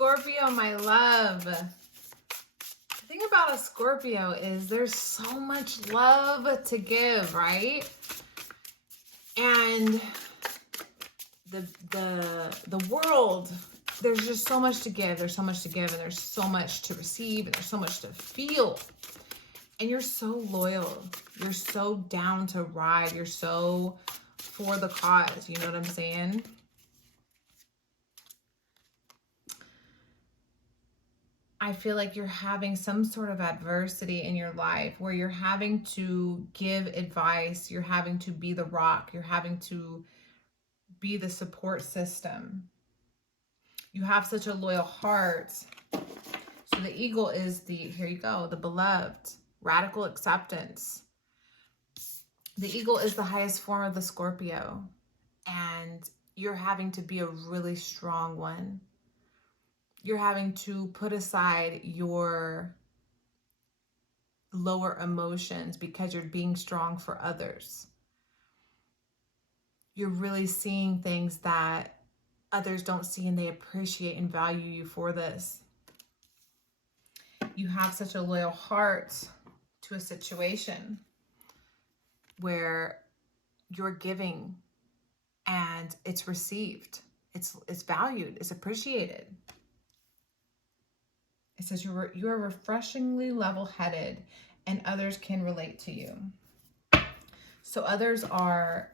Scorpio, my love. The thing about a Scorpio is there's so much love to give, right? And the world, there's just so much to give. There's so much to give, and there's so much to receive, and there's so much to feel. And you're so loyal. You're so down to ride. You're so for the cause. You know what I'm saying? I feel like you're having some sort of adversity in your life where you're having to give advice. You're having to be the rock. You're having to be the support system. You have such a loyal heart. So the eagle is here you go, the beloved, radical acceptance. The eagle is the highest form of the Scorpio, and you're having to be a really strong one. You're having to put aside your lower emotions because you're being strong for others. You're really seeing things that others don't see, and they appreciate and value you for this. You have such a loyal heart to a situation where you're giving and it's received. It's valued. It's appreciated. It says you are refreshingly level-headed and others can relate to you. So others are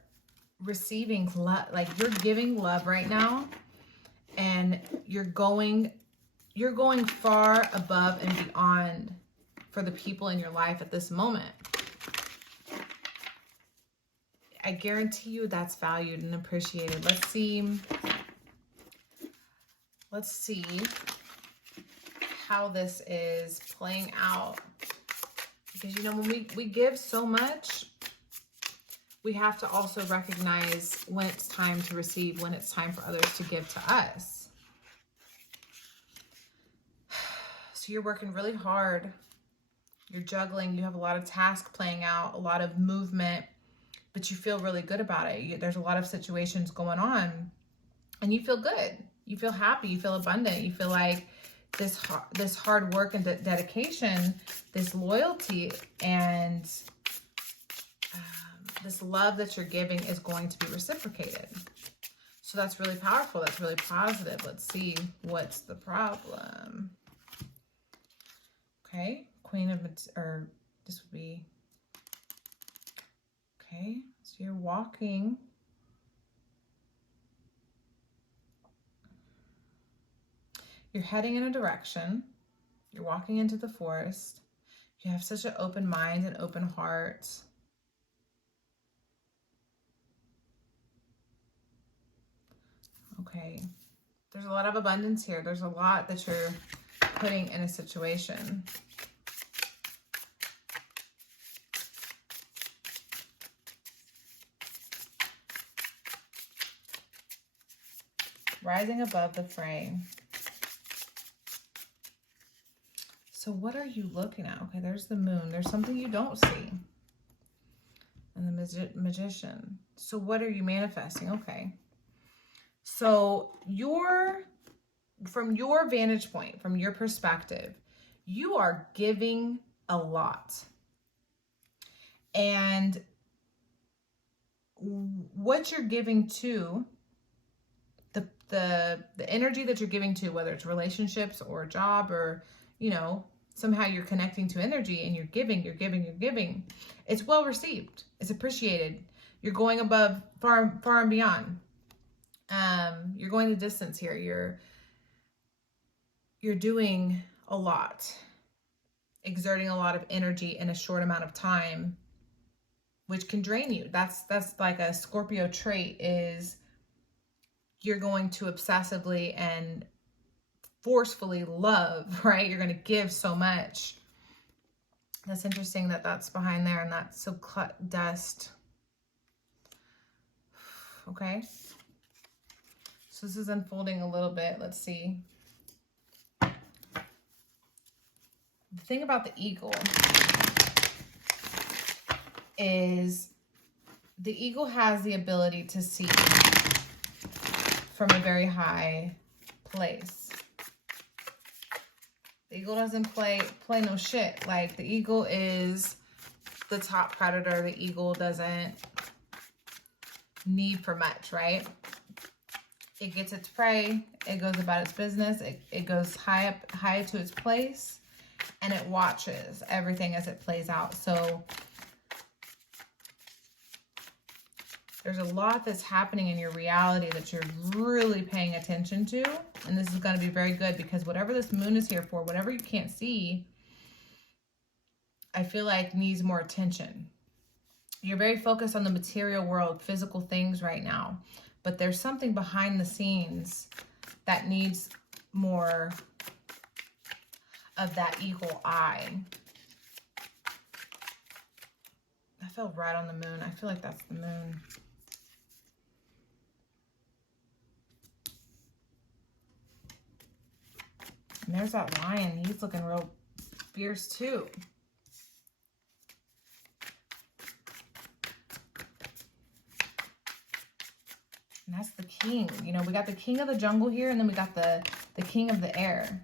receiving love, like you're giving love right now, and you're going far above and beyond for the people in your life at this moment. I guarantee you that's valued and appreciated. Let's see how this is playing out. Because, you know, when we give so much, we have to also recognize when it's time to receive, when it's time for others to give to us. So you're working really hard. You're juggling. You have a lot of tasks playing out, a lot of movement, but you feel really good about it. There's a lot of situations going on, and you feel good. You feel happy. You feel abundant. You feel like this hard work and dedication, this loyalty, and this love that you're giving is going to be reciprocated. So that's really powerful. That's really positive. Let's see what's the problem. Okay, Queen of, or this would be, okay, so you're walking. You're heading in a direction. You're walking into the forest. You have such an open mind and open heart. Okay, there's a lot of abundance here. There's a lot that you're putting in a situation. Rising above the fray. So what are you looking at? Okay, there's the moon. There's something you don't see. And the magician. So what are you manifesting? Okay. So from your vantage point, from your perspective, you are giving a lot. And what you're giving to, the energy that you're giving to, whether it's relationships or a job, or, you know, somehow you're connecting to energy and you're giving. It's well received. It's appreciated. You're going above, far and beyond. You're going the distance here. You're doing a lot, exerting a lot of energy in a short amount of time, which can drain you. That's like a Scorpio trait, is you're going to obsessively and forcefully love, right? You're going to give so much. That's interesting that that's behind there, and that's so dust. Okay. So this is unfolding a little bit. Let's see. The thing about the eagle is the eagle has the ability to see from a very high place. The eagle doesn't play no shit. Like, the eagle is the top predator. The eagle doesn't need for much, right? It gets its prey. It goes about its business. It goes high to its place, and it watches everything as it plays out. So there's a lot that's happening in your reality that you're really paying attention to. And this is going to be very good, because whatever this moon is here for, whatever you can't see, I feel like needs more attention. You're very focused on the material world, physical things right now. But there's something behind the scenes that needs more of that eagle eye. I feel right on the moon. I feel like that's the moon. And there's that lion. He's looking real fierce too. And that's the king. You know, we got the king of the jungle here, and then we got the king of the air.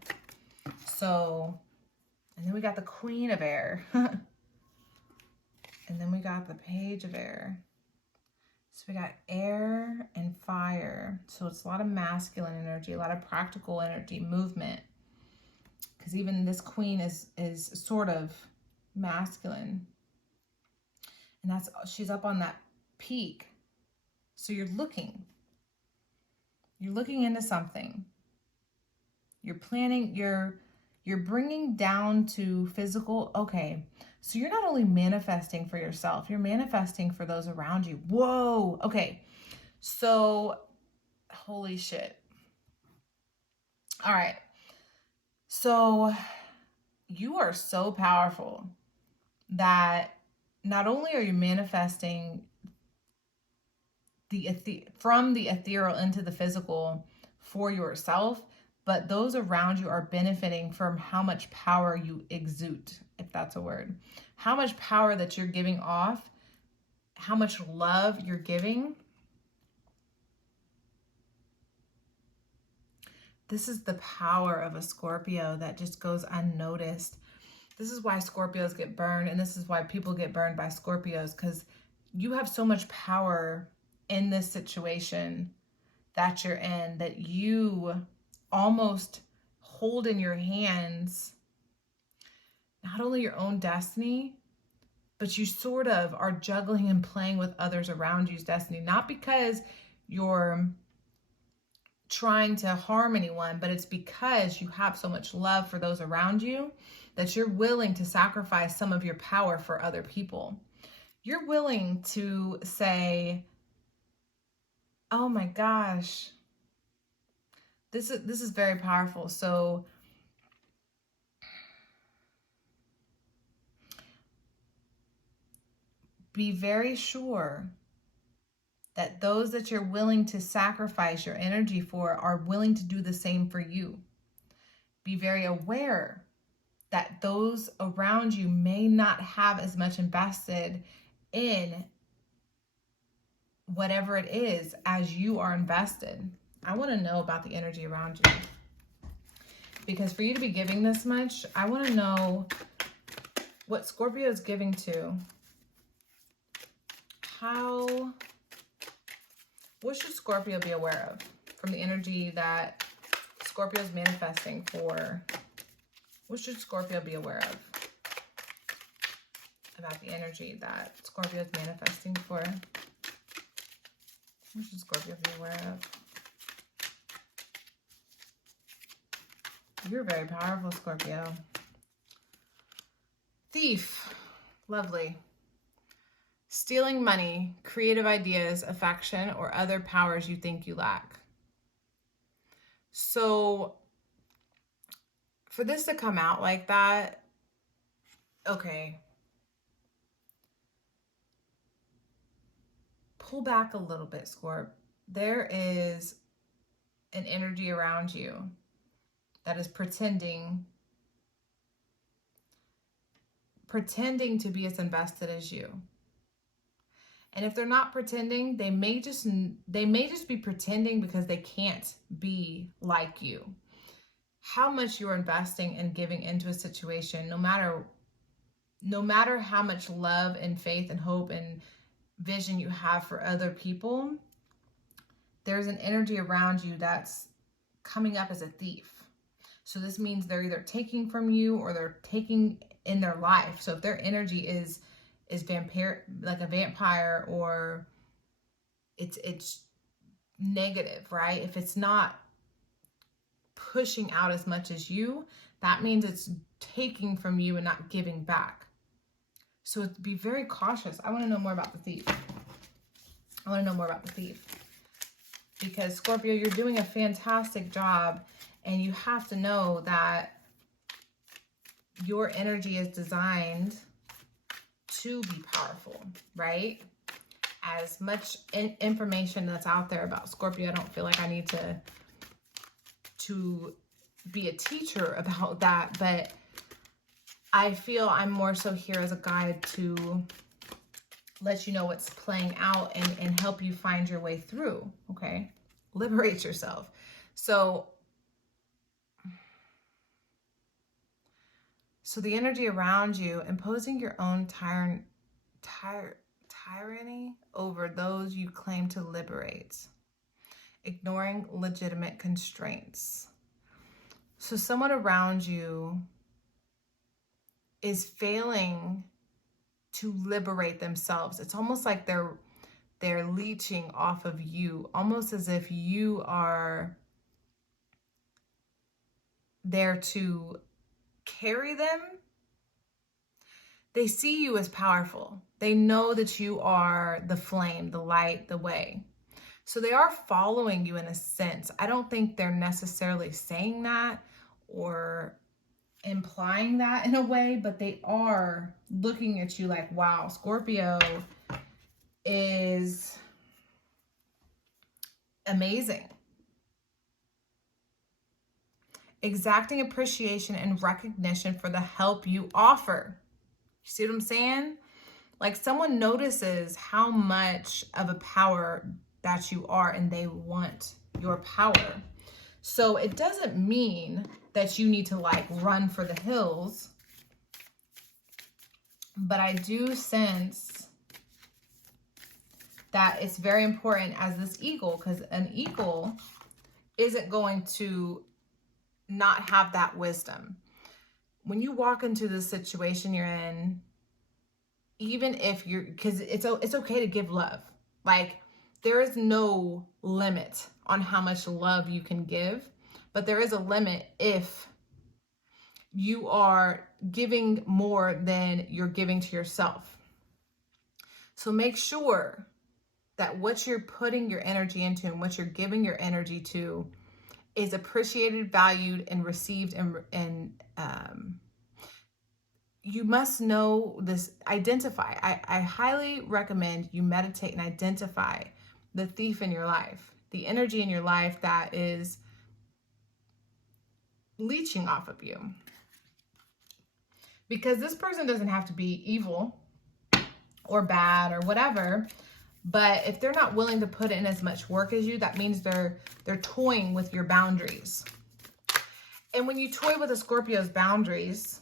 So, and then we got the queen of air. And then we got the page of air. So we got air and fire. So it's a lot of masculine energy, a lot of practical energy, movement. Because even this queen is sort of masculine. And she's up on that peak. So you're looking into something. You're planning, you're bringing down to physical. Okay. So you're not only manifesting for yourself, you're manifesting for those around you. Whoa. Okay. So, holy shit. All right. So you are so powerful that not only are you manifesting from the ethereal into the physical for yourself, but those around you are benefiting from how much power you exude, if that's a word. How much power that you're giving off, how much love you're giving. This is the power of a Scorpio that just goes unnoticed. This is why Scorpios get burned, and this is why people get burned by Scorpios, because you have so much power in this situation that you're in, that you almost hold in your hands not only your own destiny, but you sort of are juggling and playing with others around you's destiny. Not because you're trying to harm anyone, but it's because you have so much love for those around you that you're willing to sacrifice some of your power for other people. You're willing to say, oh my gosh, this is very powerful. So be very sure that those that you're willing to sacrifice your energy for are willing to do the same for you. Be very aware that those around you may not have as much invested in whatever it is as you are invested. I want to know about the energy around you. Because for you to be giving this much, I want to know what Scorpio is giving to. What should Scorpio be aware of from the energy that Scorpio is manifesting for? What should Scorpio be aware of about the energy that Scorpio is manifesting for? What should Scorpio be aware of? You're very powerful, Scorpio. Thief. Lovely. Stealing money, creative ideas, affection, or other powers you think you lack. So, for this to come out like that, okay. Pull back a little bit, Scorp. There is an energy around you that is pretending to be as invested as you. And if they're not pretending, they may just be pretending because they can't be like you. how much you're investing and giving into a situation, no matter how much love and faith and hope and vision you have for other people, there's an energy around you that's coming up as a thief. So this means they're either taking from you or they're taking in their life. So if their energy is vampire, like a vampire, or it's negative, right? If it's not pushing out as much as you, that means it's taking from you and not giving back. So be very cautious. I want to know more about the thief. I want to know more about the thief. Because Scorpio, you're doing a fantastic job, and you have to know that your energy is designed to be powerful, right? As much information that's out there about Scorpio, I don't feel like I need to be a teacher about that, but I feel I'm more so here as a guide to let you know what's playing out and help you find your way through, okay? Liberate yourself. So the energy around you, imposing your own tyranny over those you claim to liberate, ignoring legitimate constraints. So someone around you is failing to liberate themselves. It's almost like they're leeching off of you, almost as if you are there to carry them. They see you as powerful. They know that you are the flame, the light, the way. So they are following you in a sense. I don't think they're necessarily saying that or implying that in a way, but they are looking at you like, wow, Scorpio is amazing. Exacting appreciation and recognition for the help you offer. You see what I'm saying? Like, someone notices how much of a power that you are, and they want your power. So it doesn't mean that you need to like run for the hills, but I do sense that it's very important as this eagle, because an eagle isn't going to not have that wisdom. When you walk into the situation you're in, even if you're, because it's okay to give love. Like, there is no limit on how much love you can give, but there is a limit if you are giving more than you're giving to yourself. So make sure that what you're putting your energy into and what you're giving your energy to is appreciated, valued, and received, and you must know this, identify. I highly recommend you meditate and identify the thief in your life, the energy in your life that is leeching off of you. Because this person doesn't have to be evil or bad or whatever, but if they're not willing to put in as much work as you, that means they're toying with your boundaries. And when you toy with a Scorpio's boundaries,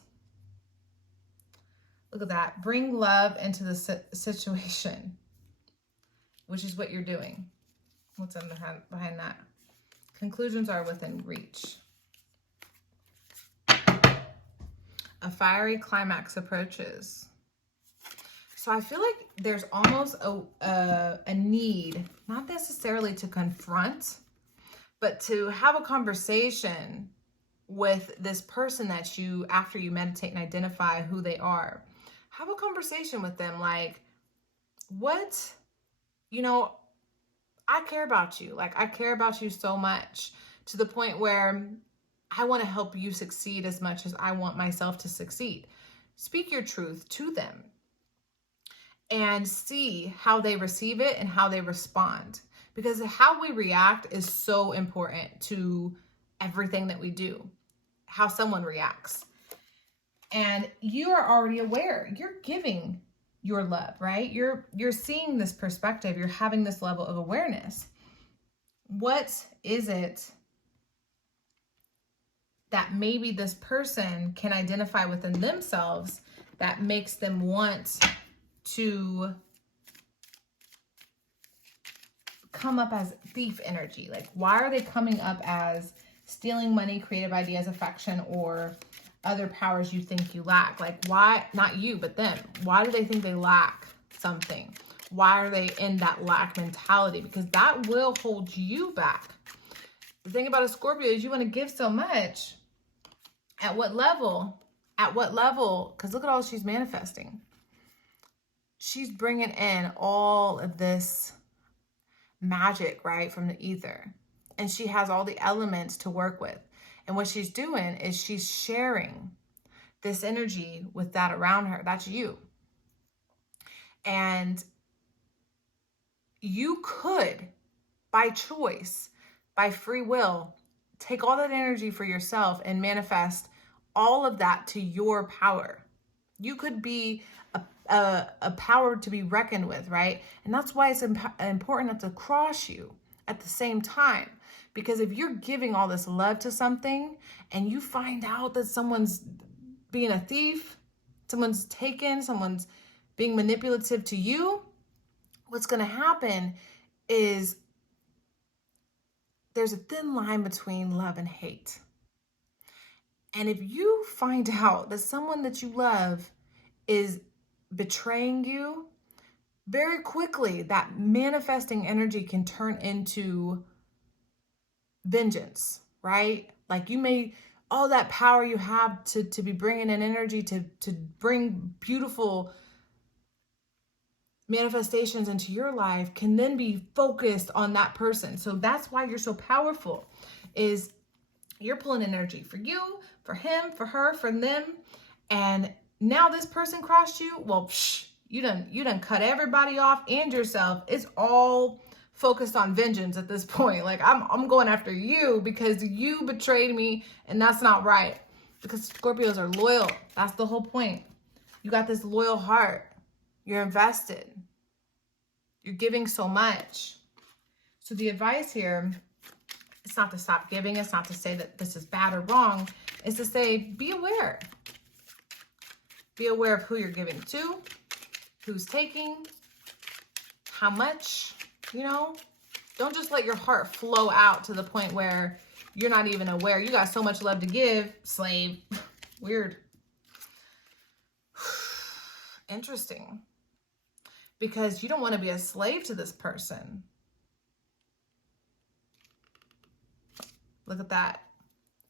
look at that. Bring love into the situation, which is what you're doing. What's behind that? Conclusions are within reach. A fiery climax approaches. So I feel like there's almost a need, not necessarily to confront, but to have a conversation with this person that you, after you meditate and identify who they are, have a conversation with them. Like, what, I care about you. Like, I care about you so much, to the point where I want to help you succeed as much as I want myself to succeed. Speak your truth to them and see how they receive it and how they respond. Because how we react is so important to everything that we do, how someone reacts. And you are already aware. You're giving your love, right? You're seeing this perspective. You're having this level of awareness. What is it that maybe this person can identify within themselves that makes them want to come up as thief energy. Like, why are they coming up as stealing money, creative ideas, affection, or other powers you think you lack? Like, why, not you, but them. Why do they think they lack something? Why are they in that lack mentality? Because that will hold you back. The thing about a Scorpio is you want to give so much. At what level? At what level? Because look at all she's manifesting. She's bringing in all of this magic, right, from the ether. And she has all the elements to work with. And what she's doing is she's sharing this energy with that around her. That's you. And you could, by choice, by free will, take all that energy for yourself and manifest all of that to your power. You could be a power to be reckoned with, right? And that's why it's important not to cross you at the same time. Because if you're giving all this love to something and you find out that someone's being a thief, someone's taken, someone's being manipulative to you, what's going to happen is there's a thin line between love and hate. And if you find out that someone that you love is betraying you, very quickly that manifesting energy can turn into vengeance, right? Like, you may, all that power you have to be bringing in energy to bring beautiful manifestations into your life can then be focused on that person. So that's why you're so powerful, is you're pulling energy for you, for him, for her, for them. And now this person crossed you. Well, you done cut everybody off and yourself. It's all focused on vengeance at this point. Like, I'm going after you because you betrayed me, and that's not right. Because Scorpios are loyal. That's the whole point. You got this loyal heart. You're invested. You're giving so much. So the advice here, it's not to stop giving. It's not to say that this is bad or wrong. It's to say, be aware. Be aware of who you're giving to, who's taking, how much, you know. Don't just let your heart flow out to the point where you're not even aware. You got so much love to give, slave. Weird. Interesting. Because you don't want to be a slave to this person. Look at that.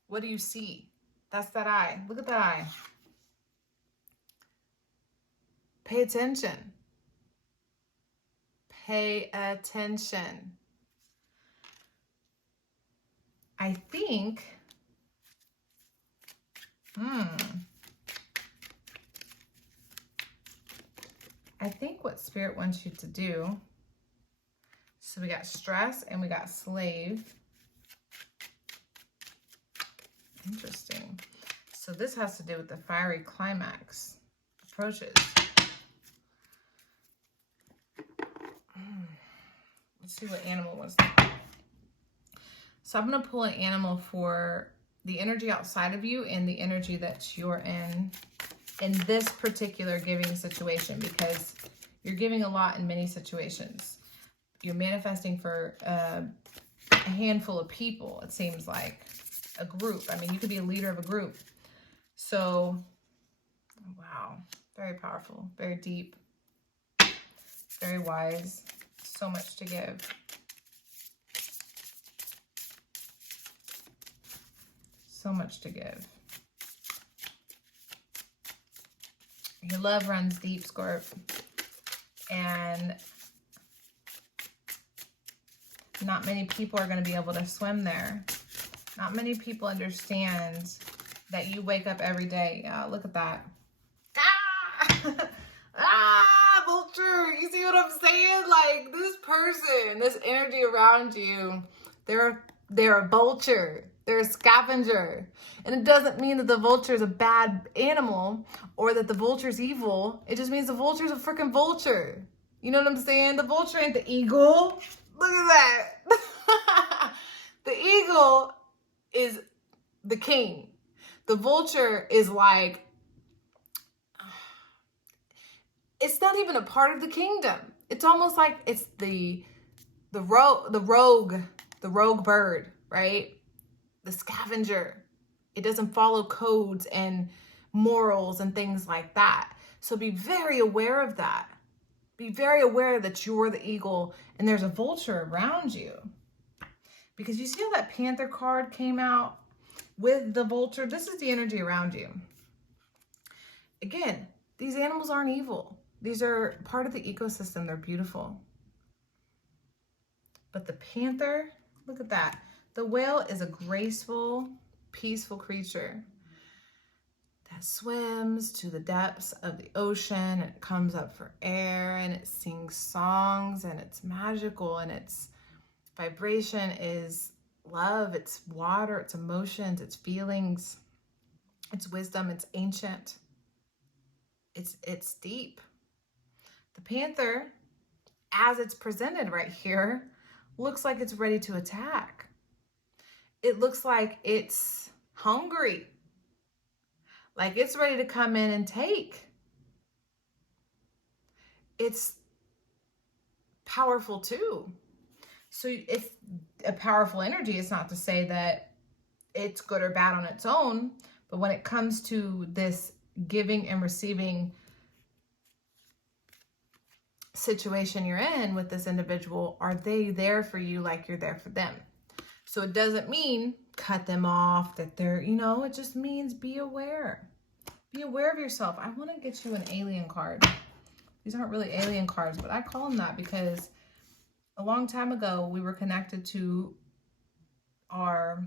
What do you see? That's that eye. Look at that eye. Pay attention. Pay attention. I think, I think what Spirit wants you to do, so we got stress and we got slave. Interesting. So this has to do with the fiery climax approaches. Let's see what animal was that. So I'm going to pull an animal for the energy outside of you and the energy that you're in this particular giving situation, because you're giving a lot in many situations. You're manifesting for a handful of people, it seems like. A group. I mean, you could be a leader of a group. So, wow. Very powerful. Very deep. Very wise. So much to give. So much to give. Your love runs deep, Scorp. And not many people are going to be able to swim there. Not many people understand that you wake up every day. Yeah, look at that. Ah! Vulture. You see what I'm saying? Like, this person, this energy around you, they're a vulture. They're a scavenger. And it doesn't mean that the vulture is a bad animal or that the vulture's evil. It just means the vulture's a freaking vulture. You know what I'm saying? The vulture ain't the eagle. Look at that. The eagle is the king. The vulture is like, it's not even a part of the kingdom. It's almost like it's the rogue bird, right? The scavenger. It doesn't follow codes and morals and things like that. So be very aware of that. Be very aware that you're the eagle and there's a vulture around you. Because you see how that Panther card came out with the vulture? This is the energy around you. Again, these animals aren't evil. These are part of the ecosystem. They're beautiful. But the panther, look at that. The whale is a graceful, peaceful creature that swims to the depths of the ocean and it comes up for air and it sings songs and it's magical and its vibration is love, it's water, it's emotions, it's feelings, it's wisdom, it's ancient, it's deep. The panther, as it's presented right here, looks like it's ready to attack. It looks like it's hungry, like it's ready to come in and take. It's powerful too. So if a powerful energy, it's not to say that it's good or bad on its own, but when it comes to this giving and receiving situation you're in with this individual, are they there for you like you're there for them? So it doesn't mean cut them off, that they're, you know, it just means be aware. Be aware of yourself. I want to get you an alien card. These aren't really alien cards, but I call them that because a long time ago, we were connected to our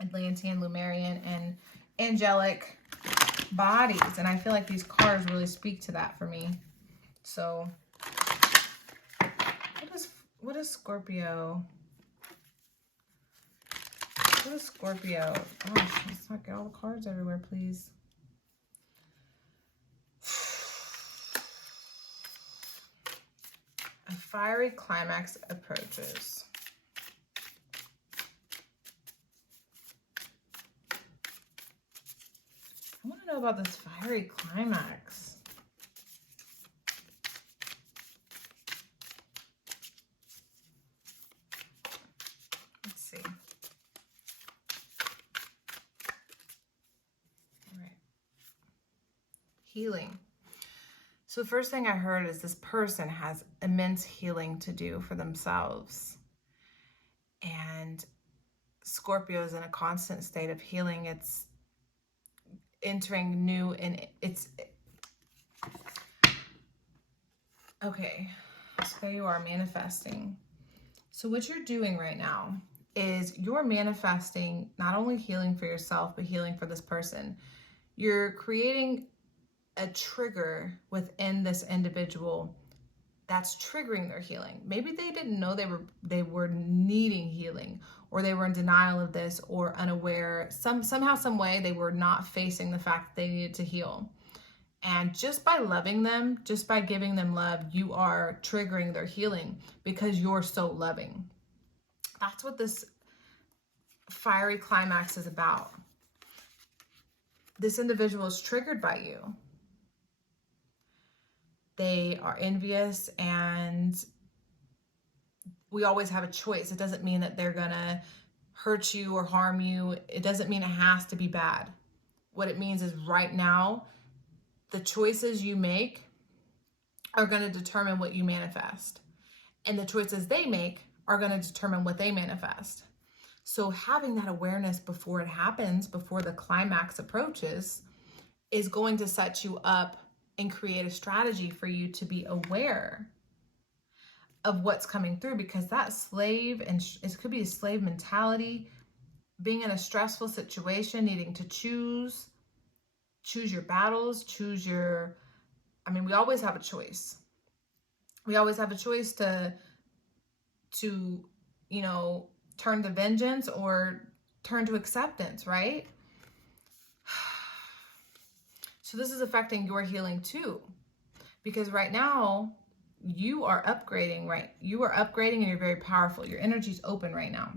Atlantean, Lemurian, and angelic bodies. And I feel like these cards really speak to that for me. So, what is Scorpio? What is Scorpio? Oh, let's not get all the cards everywhere, please. A fiery climax approaches. I want to know about this fiery climax. Let's see. All right. Healing. So the first thing I heard is this person has immense healing to do for themselves. And Scorpio is in a constant state of healing. It's entering new and it's... Okay, so there you are, manifesting. So what you're doing right now is you're manifesting not only healing for yourself, but healing for this person. You're creating a trigger within this individual that's triggering their healing. Maybe they didn't know they were needing healing, or they were in denial of this, or unaware. Somehow, some way, they were not facing the fact that they needed to heal. And just by loving them, just by giving them love, you are triggering their healing because you're so loving. That's what this fiery climax is about. This individual is triggered by you. They are envious, and we always have a choice. It doesn't mean that they're gonna hurt you or harm you. It doesn't mean it has to be bad. What it means is right now, the choices you make are gonna determine what you manifest. And the choices they make are gonna determine what they manifest. So having that awareness before it happens, before the climax approaches, is going to set you up and create a strategy for you to be aware of what's coming through, because that slave, and it could be a slave mentality, being in a stressful situation, needing to choose your battles, we always have a choice. We always have a choice to turn to vengeance or turn to acceptance, right? So this is affecting your healing too, because right now you are upgrading, right? You are upgrading and you're very powerful. Your energy's open right now.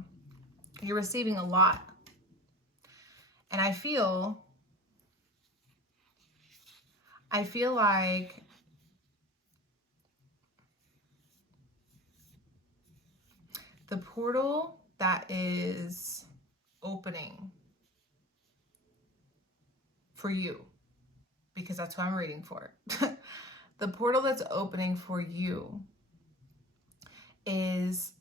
You're receiving a lot. And I feel like the portal that is opening for you, because that's who I'm reading for. The portal that's opening for you is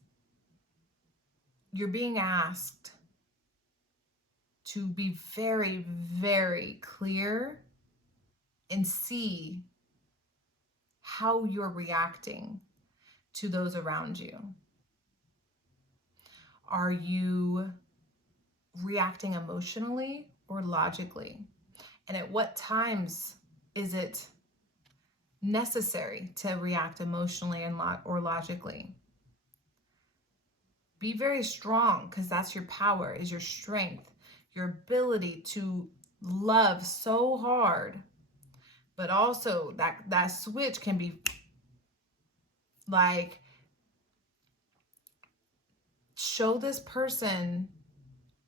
you're being asked to be very, very clear and see how you're reacting to those around you. Are you reacting emotionally or logically? And at what times is it necessary to react emotionally and or logically? Be very strong, because that's your power, is your strength, your ability to love so hard. But also that switch can be like, show this person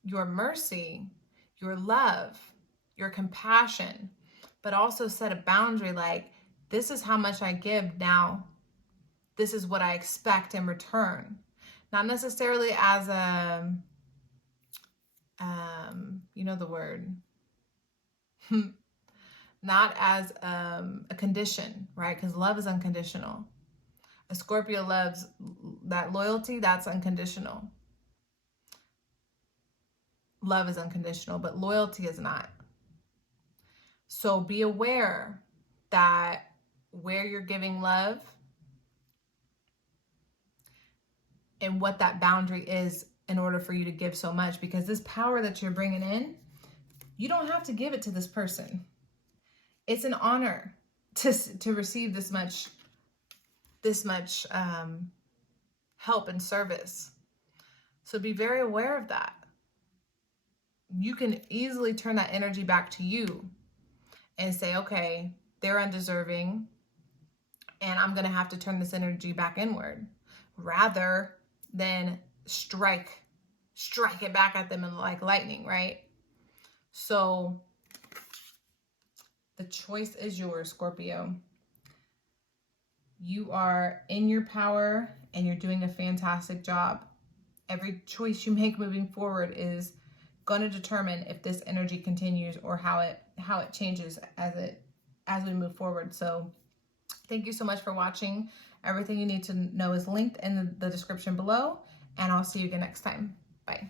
your mercy, your love, your compassion, but also set a boundary like, this is how much I give now. This is what I expect in return. Not necessarily as a, you know the word, not as a condition, right? Because love is unconditional. A Scorpio loves that loyalty, that's unconditional. Love is unconditional, but loyalty is not. So be aware that where you're giving love and what that boundary is in order for you to give so much, because this power that you're bringing in, you don't have to give it to this person. It's an honor to receive this much help and service. So be very aware of that. You can easily turn that energy back to you and say, okay, they're undeserving, and I'm going to have to turn this energy back inward, rather than strike it back at them like lightning, right? So the choice is yours, Scorpio. You are in your power and you're doing a fantastic job. Every choice you make moving forward is going to determine if this energy continues or how it changes as we move forward. So thank you so much for watching. Everything you need to know is linked in the description below, and I'll see you again next time. Bye.